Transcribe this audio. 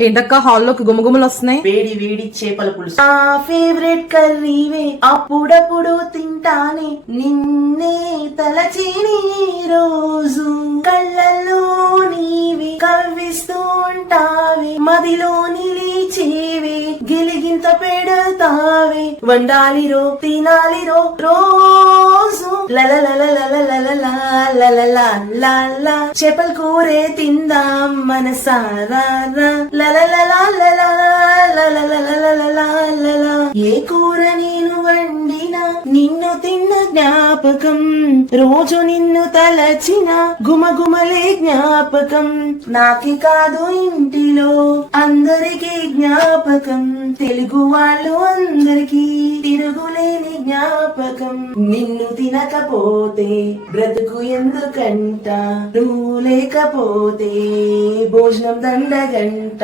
ఏంటక్క హాల్లోకి గుమగుమలు వస్తున్నాయి? వేడి వేడి చేపల పులుసు నా ఫేవరెట్ కర్రీవే, అప్పుడప్పుడు తింటానే నిన్నే తలచేని రోజు. కళ్ళల్లో నీవి కవ్విస్తూ ఉంటావే, మదిలో నిలిచేవే, గిలిగింత పెడతావే, వండాలిరో తినాలిరో రోజు. లలలలలలలలలలలలలల చేపల కూరే తిందాం మనసారా. ఏ కూర నేను వండినా నిన్ను తిన్న జ్ఞాపకం, రోజు నిన్ను తలచిన గుమగుమలే జ్ఞాపకం. నాకి కాదు ఇంటిలో అందరికీ జ్ఞాపకం, తెలుగు వాళ్ళు అందరికీ తిరుగులేని జ్ఞాపకం. నిన్ను తినకపోతే బ్రతుకు ఎందుకంట, నువ్వు లేకపోతే భోజనం దండగంట.